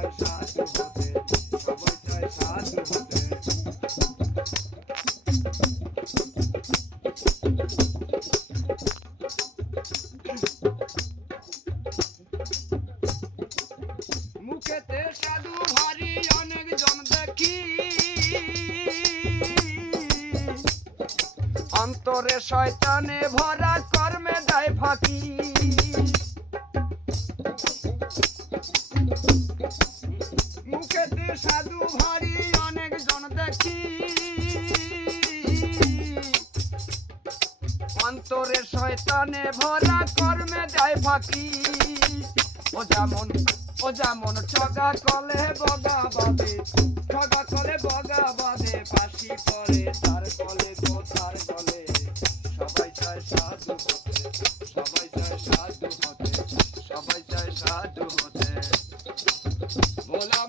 চায় সাধু হতে, সবাই চায় সাধু হতে। মুখেতে সাধু ভারী অনেক জন দেখি, অন্তরে শয়তানে ভরা কর্মে দেয় ফাঁকি। মুখেতে সাধু ভারী অনেক জন দেখি, অন্তরে শয়তানে ভরা কর্মে দেয় ফাঁকি। ও যেমন ঠগা কলে বগা বাঁধে, ঠগা কলে বগা বাঁধে, ফাঁসি পড়ে তার কলে গো তার কলে। সবাই চায় সাধু হতে, সবাই চায় সাধু হতে, সবাই চায় সাধু হতে। ভোলা